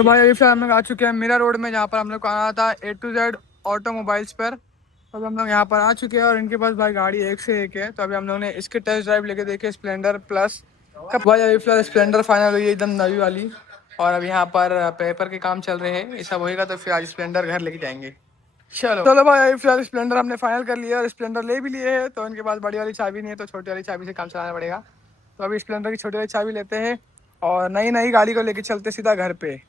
तो भाई अभी फिलहाल हम लोग आ चुके हैं मीरा रोड में, जहाँ पर हम लोग को आना था A to Z ऑटोमोबाइल्स पर। तो अभी हम लोग यहाँ पर आ चुके हैं और इनके पास भाई गाड़ी एक से एक है। तो अभी हम लोग ने इसके टेस्ट ड्राइव लेके देखे, स्प्लेंडर प्लस कब भाई। अभी फिलहाल स्प्लेंडर फाइनल हुई है एकदम नवी वाली, और अभी यहाँ पर पेपर के काम चल रहे हैं। ये सब होएगा तो फिर आज स्प्लेंडर घर लेके जाएंगे। चलो चलो भाई, अभी फिलहाल स्प्लेंडर हमने फाइनल कर लिया और स्प्लेंडर ले भी लिए है। तो इनके पास बड़ी वाली चाबी नहीं है, तो छोटी वाली चाबी से काम चलाना पड़ेगा। तो अभी स्प्लेंडर की छोटी वाली चाबी लेते हैं और नई नई गाड़ी को लेके चलते सीधा घर पे।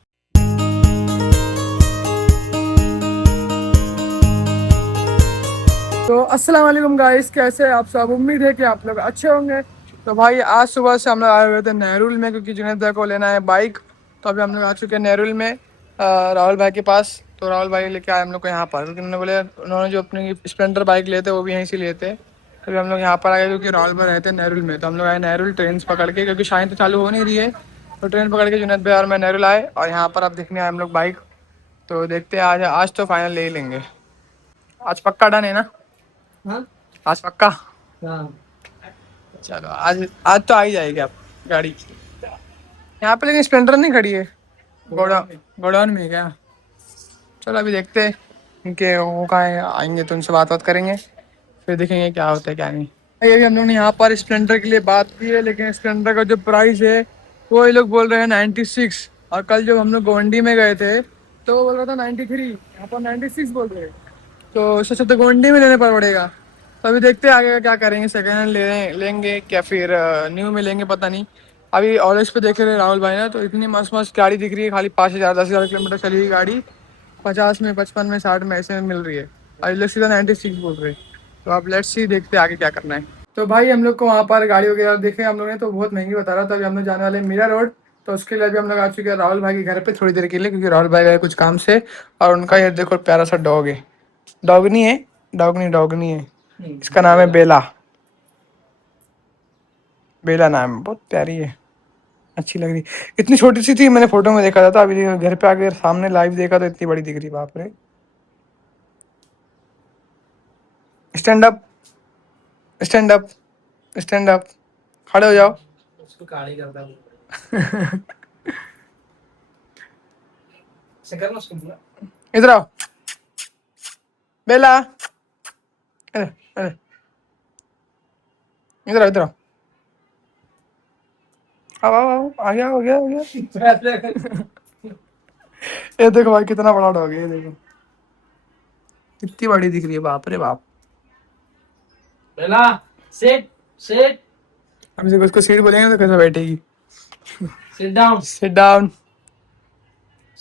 तो अस्सलाम वालेकुम गाइस, कैसे हैं आप सब? उम्मीद है कि आप लोग अच्छे होंगे। तो भाई आज सुबह से हम लोग आए हुए थे नेहरूल में, क्योंकि जुनैद भाई को लेना है बाइक। तो अभी हम लोग आ चुके हैं नेहरूल में राहुल भाई के पास। तो राहुल भाई लेके आए हम लोग को यहाँ पर, क्योंकि उन्होंने बोले उन्होंने जो अपनी स्प्लेंडर बाइक लेते वो भी यहीं से लेते। अभी हम लोग यहाँ पर आए क्योंकि राहुल भाई रहते हैं नेहरूल में। तो हम लोग आए नेहरूल ट्रेन पकड़ के, क्योंकि शायद तो चालू हो नहीं रही है। तो ट्रेन पकड़ के जुनैद भाई और मैं नेहरूल आए, और यहाँ पर अब देखने आए हम लोग बाइक। तो देखते हैं आज आज तो फाइनल ले ही लेंगे। आज पक्का डन है ना? हाँ आज पक्का। हाँ चलो आज आज तो आ ही जाएगी आप गाड़ी यहाँ पे। लेकिन स्प्लेंडर नहीं खड़ी है, गोडाउन में है क्या? चलो अभी देखते हैं इनके वो कहाँ है, आएंगे तो उनसे बात करेंगे, फिर देखेंगे क्या होता है क्या नहीं। ये भी हम लोग ने यहाँ पर स्प्लेंडर के लिए बात की है, लेकिन स्प्लेंडर का जो प्राइस है वो ये लोग बोल रहे हैं 96। और कल जब हम लोग गोंडी में गए थे तो वो बोल रहा था 93, यहाँ पर 96 बोल रहे हैं। तो उससे अच्छा तो गोंडी में लेने पर पड़ेगा। तो अभी देखते हैं आगे का क्या करेंगे, सेकेंड हैंड लेंगे क्या फिर न्यू में लेंगे, पता नहीं। अभी ऑलेज पे देख रहे राहुल भाई ने, तो इतनी मस्त मस्त गाड़ी दिख रही है, खाली 5,000 10,000 किलोमीटर चली हुई गाड़ी 50 में 55 में 60 में ऐसे में मिल रही है। और लोग सीधा 96 बोल रहे हैं। तो आप लेट्स सी, देखते हैं आगे क्या करना है। तो भाई हम लोग को वहाँ पर गाड़ी वगैरह देखे हम लोग ने, तो बहुत महंगी बता रहा था। अभी हम लोग जाने वाले मीरा रोड। तो उसके लिए अभी हम लोग आ चुके हैं राहुल भाई के घर पे थोड़ी देर के लिए, क्योंकि राहुल भाई गए कुछ काम से। और उनका ये देखो प्यारा सा डॉग है, डॉगनी है, डॉगनी है। इसका नाम है बेला। बेला नाम है, बहुत प्यारी है, अच्छी लग रही। इतनी छोटी सी थी, मैंने फोटो में देखा था, अभी घर पे आके सामने लाइव देखा तो इतनी बड़ी दिख रही, बाप रे। Stand up, stand up, stand up, खड़े हो जाओ। उसको काड़ी करता हूं। इधर आओ बेला, इधर इधर इधर आओ, इधर आओ। आओ आओ आओ, आ गया हो गया हो गया। ये देखो भाई कितना बड़ा डॉग है, ये देखो कितनी बड़ी दिख रही है, बाप रे बाप। बेला सिट सिट। हम देखो उसको सीट बोलेंगे तो कैसा बैठेगी। Sit down, sit down,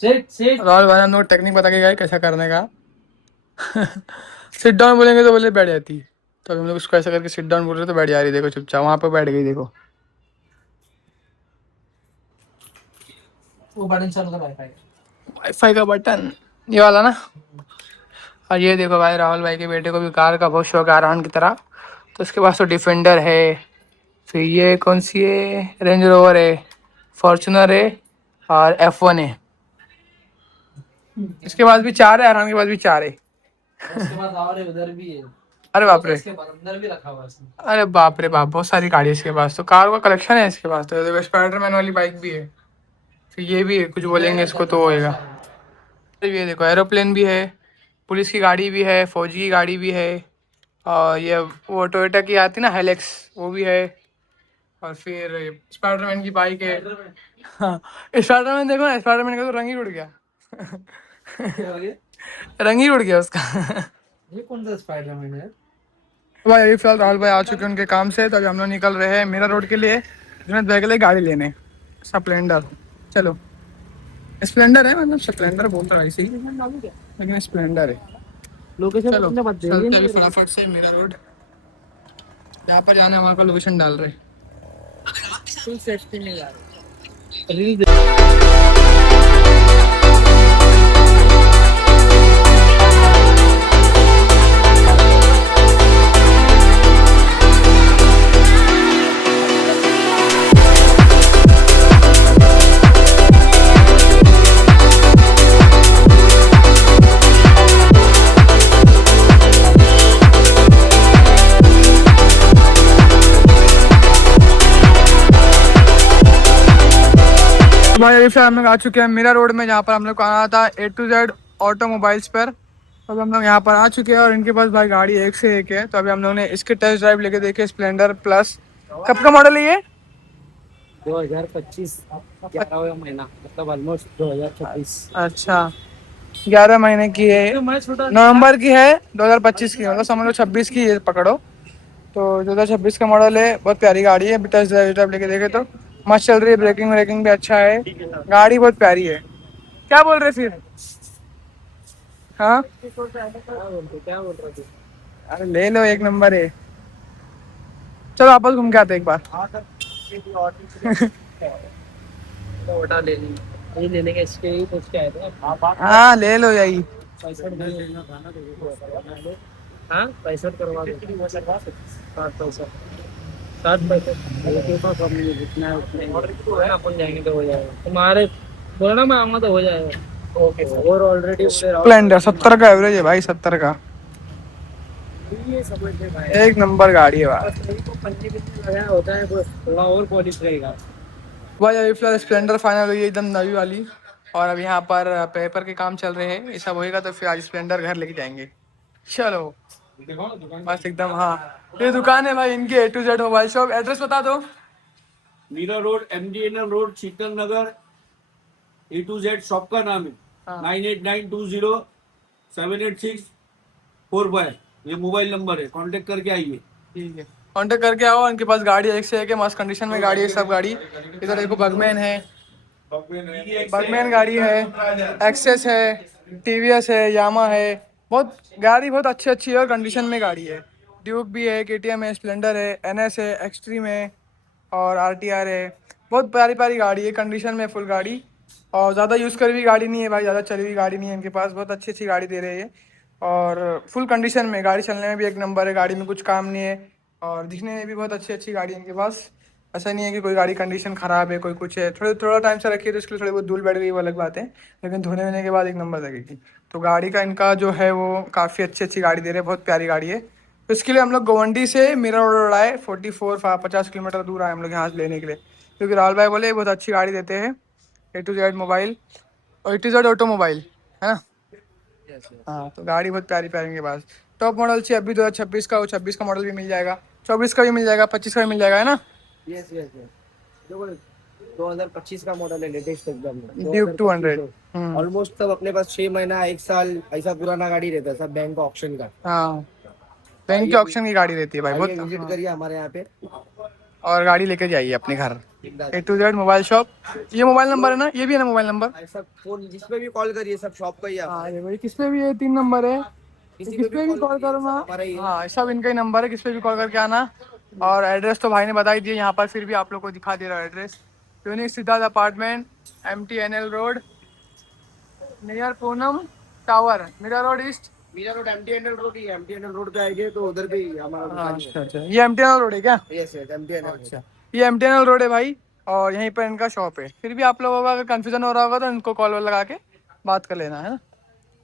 sit sit. Rahul भाई ने टेक्निक बता के गए कैसा करने का। सिट डाउन बोलेंगे तो बोले बैठ जाती है। तो हम लोग उसको ऐसा करके सिट डाउन बोल रहे तो बैठ जा रही, देखो चुपचाप वहां पे बैठ गई, देखो। वो बटन चालू कर, वाईफाई का बटन ये वाला ना। और ये देखो भाई राहुल भाई के बेटे को भी कार का बहुत शौक है, आरान की तरह। तो उसके पास तो डिफेंडर है, फिर ये कौन सी है, रेंज रोवर है, फॉर्चुनर है, और F1 है। इसके पास भी 4 है, आरान के पास भी 4 है। इसके पास और है, उधर भी है। अरे बाप रे, अंदर भी रखा हुआ है। अरे बाप रे बाप, बहुत सारी गाड़ी है इसके पास, तो कार का कलेक्शन है इसके पास। तो स्पाइडरमैन वाली बाइक भी है, फिर ये भी है, कुछ बोलेंगे इसको तो होएगा। ये देखो एरोप्लेन भी है, पुलिस की गाड़ी भी है, फौजी की गाड़ी भी है, और ये वो टोयोटा की आती ना हेलेक्स, वो भी है। और फिर स्पाइडरमैन की बाइक है। हाँ स्पाइडरमैन देखो ना, स्पाइडरमैन का तो रंग ही उड़ गया। रंग ही उड़ गया उसका। ये कौन सा स्पाइडरमैन है भाई? अभी फिलहाल राहुल भाई आ चुके हैं उनके काम से। तो अभी हम लोग निकल रहे हैं मीरा रोड के लिए, जुनैद भाई के लिए गाड़ी लेने, स्प्लेंडर। चलो स्प्लेंडर है, मतलब स्प्लेंडर बोल तो ऐसे ही, लेकिन स्प्लेंडर है। लोकेशन चलो चलते अभी फटाफट से मीरा रोड, जहाँ पर जाना है वहाँ का लोकेशन डाल रहे, फुल सेफ्टी में जा रहे। भाई अभी फिर हम लोग आ चुके हैं मीरा रोड में, जहाँ पर हम लोग को आना था A to Z ऑटोमोबाइल्स पर। तो अभी हम लोग यहाँ पर आ चुके हैं और इनके पास भाई गाड़ी एक से एक है। तो अभी हम लोग ने इसके टेस्ट ड्राइव लेके देखे, स्प्लेंडर प्लस। कब का मॉडल है ये? 2025 11वां महीना, मतलब ऑलमोस्ट 2026। अच्छा, 11 महीने की है, नवंबर की है, 2025 की, मतलब समझ लो 26 की ये पकड़ो। तो 2026 का मॉडल है, बहुत प्यारी गाड़ी है। अभी टेस्ट ड्राइव लेके देखे तो मस्त चल रही है, ब्रेकिंग व्रेकिंग भी अच्छा है, गाड़ी बहुत प्यारी है। क्या बोल रहे फिर? हाँ, क्या बोल रहा था? अरे ले लो, एक नंबर है। चलो वापस घूम के आते हैं एक बार। उठा ले लेंगे, ये लेने के इसके ही पूछ के आए थे। हाँ ले लो यही। 65 लेना था ना, देखो। हाँ 65 करवा दो। 60 पैसा, 60 पैसा के पास कम नहीं, जितना है उतना ही। अपन जाएंगे तो हो जाएगा, तुम्हारे बोला ना मैं आऊँगा तो हो जाएगा। Okay sir. और ऑलरेडी स्प्लेंडर 70 का एवरेज है भाई, 70 का, ये समझ में भाई, एक नंबर गाड़ी है भाई। बस नहीं तो पन्नी बिन्नी लगाया होता है, बस थोड़ा और पॉलिश रहेगा। भाई अभी फिलहाल स्प्लेंडर फाइनल हुई है एकदम नवी वाली, और अभी यहाँ पर पेपर के काम चल रहे हैं। ये सब होएगा तो फिर आज स्प्लेंडर घर लेके जाएंगे। चलो बस एकदम। हाँ, ये दुकान है भाई इनकी, A to Z mobile shop. Address बता दो। Meera road, MGNL road, Sheetal Nagar, A to Z shop का नाम है। हाँ। 9892078645 ये मोबाइल नंबर है, कांटेक्ट करके आइए। ठीक है, कांटेक्ट करके आओ। उनके पास गाड़ी एक से एक है, मस्त कंडीशन में गाड़ी है सब गाड़ी। इधर देखो बगमैन है, बगमैन गाड़ी है, एक्सेस है, TVS है, यामा है। बहुत गाड़ी बहुत अच्छी अच्छी है और कंडीशन में गाड़ी है। ड्यूक भी है, KTM है, स्प्लेंडर है, NS है, एक्सट्रीम है और RTR है। बहुत प्यारी प्यारी गाड़ी है, कंडीशन में फुल गाड़ी। और ज़्यादा यूज़ करी हुई गाड़ी नहीं है भाई, ज़्यादा चली हुई गाड़ी नहीं है इनके पास। बहुत अच्छी अच्छी गाड़ी दे रहे हैं और फुल कंडीशन में गाड़ी, चलने में भी एक नंबर है, गाड़ी में कुछ काम नहीं है और दिखने में भी बहुत अच्छी अच्छी गाड़ी है इनके पास। ऐसा नहीं है कि कोई गाड़ी कंडीशन ख़राब है, कोई कुछ है। थोड़ा टाइम से रखिए तो इसके लिए थोड़ी बहुत धूल बैठ गई, वो अलग बात है, लेकिन धोने वोने के बाद एक नंबर लगेगी। तो गाड़ी का इनका जो है वो काफ़ी अच्छी अच्छी गाड़ी दे रहे हैं, बहुत प्यारी गाड़ी है। तो इसके लिए हम लोग गोवंडी से मीरा रोड आए, 50 किलोमीटर दूर आए हम लोग यहाँ से लेने के लिए, क्योंकि राहुल भाई बोले बहुत अच्छी गाड़ी देते हैं A to Z मोबाइल और A to Z ऑटोमोबाइल, है ना। हाँ, तो गाड़ी बहुत प्यारी प्यारी इनके पास। टॉप मॉडल चाहिए अभी 2026 का, वो 26 का मॉडल भी मिल जाएगा, 24 का भी मिल जाएगा, 25 का भी मिल जाएगा, है ना। यस यस यस, देखो 2025 का मॉडल है, लेटेस्ट एकदम। ड्यूक 200। ऑलमोस्ट सब अपने पास 6 महीना 1 साल ऐसा पुराना गाड़ी रहता है, सब बैंक ऑक्शन का। हाँ, बैंक के ऑक्शन की गाड़ी रहती है भाई, बहुत। विजिट करिए हमारे यहाँ पे और गाड़ी लेके जाइए अपने घर। A to Z mobile shop, ये मोबाइल नंबर है ना, ये भी है ना मोबाइल नंबर। ऐसा फोन जिस पे भी कॉल करिए, सब शॉप का ही है। हाँ ये भाई, किस पे भी ये 3 नंबर है, किसी किस पे भी कॉल करिए, करो ना। सब हमारा ही है। हाँ, सब इनका ही नंबर है, किस पे भी कॉल करके आना। और एड्रेस तो भाई ने बता ही दिया यहाँ पर, फिर भी आप लोग को दिखा दे रहा है address. Unique Siddharth apartment, MTNL road, near Poonam tower, Mira road east. Mira road MTNL road ही है, MTNL रोड पे आएंगे तो उधर पे ही हमारा दुकान है। अच्छा अच्छा, ये MTNL रोड है क्या? Yes yes, MTNL। अच्छा, ये MTNL रोड है भाई, और यहीं पर इनका शॉप है। फिर भी आप लोगों का अगर कन्फ्यूजन हो रहा होगा तो इनको कॉल लगा के बात कर लेना, है ना।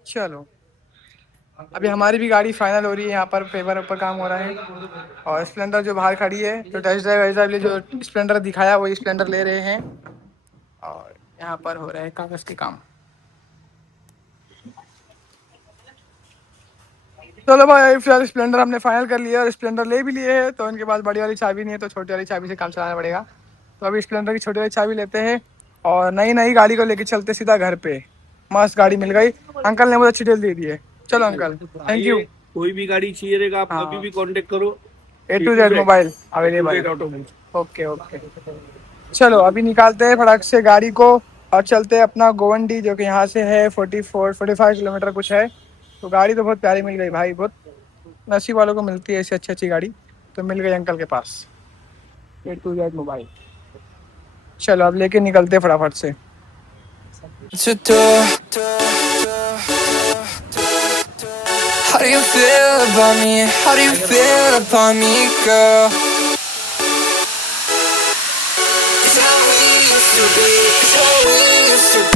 चलो, अभी हमारी भी गाड़ी फाइनल हो रही है, यहाँ पर पेपर ऊपर काम हो रहा है। और स्प्लेंडर जो बाहर खड़ी है, जो टेस्ट ड्राइव लिए जो स्प्लेंडर दिखाया वही स्प्लेंडर ले रहे हैं। और यहाँ पर हो रहा है कागज़ के काम। चलो भाई, फिलहाल स्प्लेंडर हमने फाइनल कर लिया और स्प्लेंडर ले भी लिए है। तो इनके पास बड़ी वाली चाबी नहीं है, तो छोटी वाली चाबी से काम चलाना पड़ेगा। तो अभी स्प्लेंडर की छोटी वाली चाबी लेते हैं और नई नई गाड़ी को लेके चलते सीधा घर पे। मस्त गाड़ी मिल गई, अंकल ने बहुत अच्छी डील दे दी है। चलो अंकल, थैंक यू। कोई भी गाड़ी चाहिए रहेगा आप कभी भी कांटेक्ट करो। A to Z mobile available. A to Z automobile. Okay okay, चलो अभी निकालते हैं फटाक से गाड़ी को और चलते हैं अपना गोवंडी, जो कि यहाँ से है 45 किलोमीटर कुछ है। तो गाड़ी तो बहुत प्यारी मिल गई भाई, बहुत नसीब वालों को मिलती है ऐसी अच्छी अच्छी गाड़ी। तो मिल गई अंकल के पास A to Z मोबाइल। चलो अब लेके निकलते हैं फटाफट से। How do you feel about me? How do you feel about me, girl? It's how we used to be. It's how we used to be.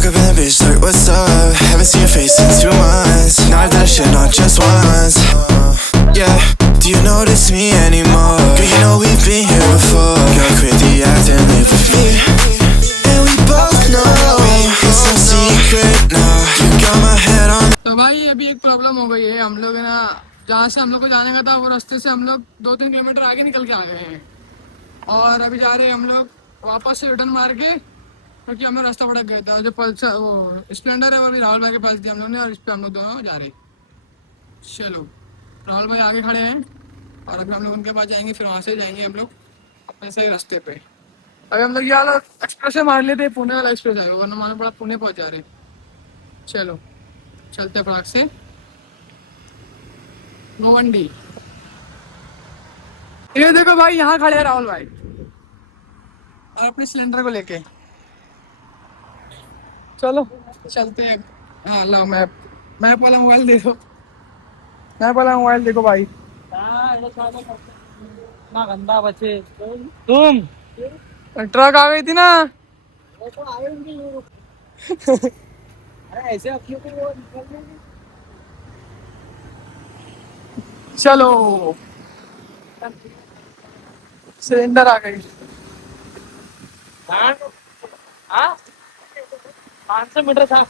Walk up in the bitch like, what's up? Haven't seen your face since 2 months. Now I've done shit not just once. Yeah, do you notice me anymore? Girl, you know we've been here before. Girl, quit the act and live with me. And we both know it's no secret now. You got my head on. तो भाई अभी एक problem हो गई है, हम लोग है ना जहाँ से हम लोग को जाने का था वो रास्ते से हम लोग 2-3 किलोमीटर आगे निकल के आ गए हैं और अभी जा रहे हैं हम लोग वापस से रिटर्न मार के, क्योंकि हम लोग रास्ता भटक गए थे। जो पल्सर वो स्प्लेंडर है वो अभी राहुल भाई के पास दिया हम लोग ने और इस पर हम लोग दोनों जा रहे हैं। चलो राहुल भाई आगे खड़े हैं और अभी हम लोग उनके पास जाएंगे, फिर वहाँ से जाएंगे हम लोग अपने सही रास्ते पे। अभी हम लोग ये वाला एक्सप्रेस से मार लेते, पुणे वाला एक्सप्रेस है, वरना मालूम पड़ा पुणे पहुँच जा रहे। चलो चलते फटाक से गोवंडी। ये देखो भाई यहाँ खड़े हैं राहुल भाई और अपने सिलेंडर को लेके। चलो चलते हैं। हाँ लो मैप वाला मोबाइल दे दो, मैप वाला मोबाइल देखो भाई। ना गंदा बचे तुम। ट्रक आ गई थी ना। अरे ऐसे अपने को चलो सिलेंडर आ गई। 500 मीटर था।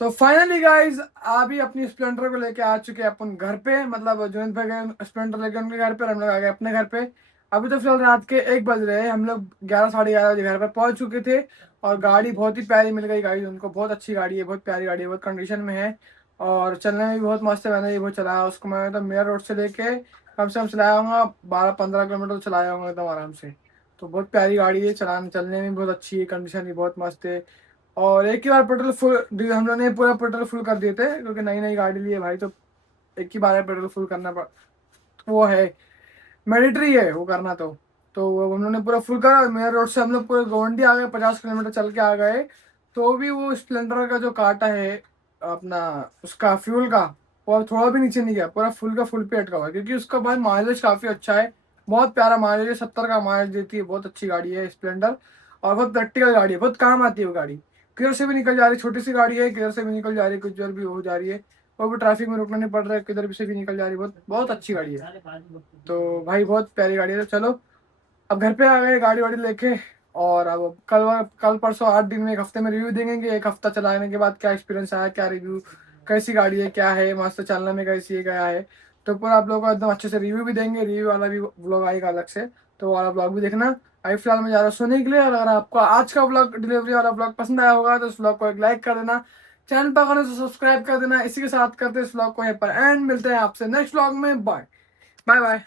तो फाइनली गाइज अभी अपनी स्प्लेंडर को लेके आ चुके हैं अपन घर पे, मतलब जुनेद भाई गए स्प्लेंडर लेके उनके घर पे और हम लोग आ गए अपने घर पे। अभी तो फिलहाल रात के 1 बज रहे हैं, हम लोग 11-11:30 बजे घर पर पहुंच चुके थे और गाड़ी बहुत ही प्यारी मिल गई। गाड़ी उनको बहुत अच्छी गाड़ी है, बहुत प्यारी गाड़ी है, बहुत कंडीशन में है और चलने में भी बहुत मस्त है। मैंने ये बहुत चलाया उसको, मैं तो मेयर रोड से लेके कम से कम चलाया हूँगा 12-15 किलोमीटर तो चलाया हूँगा एकदम आराम से। तो बहुत प्यारी गाड़ी है, चलने में बहुत अच्छी है, कंडीशन भी बहुत मस्त है। और एक ही बार पेट्रोल फुल हम लोग ने पूरा पेट्रोल फुल कर दिए थे, क्योंकि नई नई गाड़ी ली है भाई, तो एक ही बार है पेट्रोल फुल करना वो है मैंडेटरी है वो करना। तो वो हम लोग ने पूरा फुल करा। मेरे रोड से हम लोग पूरे गोवंडी आ गए, 50 किलोमीटर चल के आ गए। तो भी वो स्प्लेंडर का जो काटा है अपना उसका फ्यूल का, वो थोड़ा भी नीचे नहीं गया, पूरा फुल का फुल पे अटका हुआ है, क्योंकि उसका भाई माइलेज काफ़ी अच्छा है, बहुत प्यारा माइलेज है, 70 का माइलेज देती है, बहुत अच्छी गाड़ी है स्प्लेंडर और बहुत प्रैक्टिकल गाड़ी है, बहुत काम आती है वो गाड़ी। किधर से भी निकल जा रही, छोटी सी गाड़ी है, किधर से भी निकल जा रही है, कुछ जल भी हो जा रही है, वो भी ट्रैफिक में रुकना नहीं पड़ रहा है, किधर भी से भी निकल जा रही है, बहुत बहुत अच्छी गाड़ी है। तो भाई बहुत प्यारी गाड़ी है। तो चलो अब घर पे आ गए गाड़ी वाड़ी लेके और अब कल परसों 8 दिन में 1 हफ्ते में रिव्यू देंगे कि 1 हफ्ता चलाने के बाद क्या एक्सपीरियंस आया, क्या रिव्यू, कैसी गाड़ी है, क्या है, मस्त चलने में कैसी है, क्या है। तो पूरा आप लोगों को एकदम अच्छे से रिव्यू भी देंगे, रिव्यू वाला भी व्लॉग आएगा अलग से, तो वो वाला ब्लॉग भी देखना। अभी फिलहाल मैं जा रहा हूँ सोने के लिए, और अगर आपको आज का ब्लॉग डिलीवरी वाला ब्लॉग पसंद आया होगा तो इस ब्लॉग को एक लाइक कर देना, चैनल पर आने से सब्सक्राइब कर देना। इसी के साथ करते इस ब्लॉग को यहाँ पर एंड, मिलते हैं आपसे नेक्स्ट ब्लॉग में। Bye bye bye.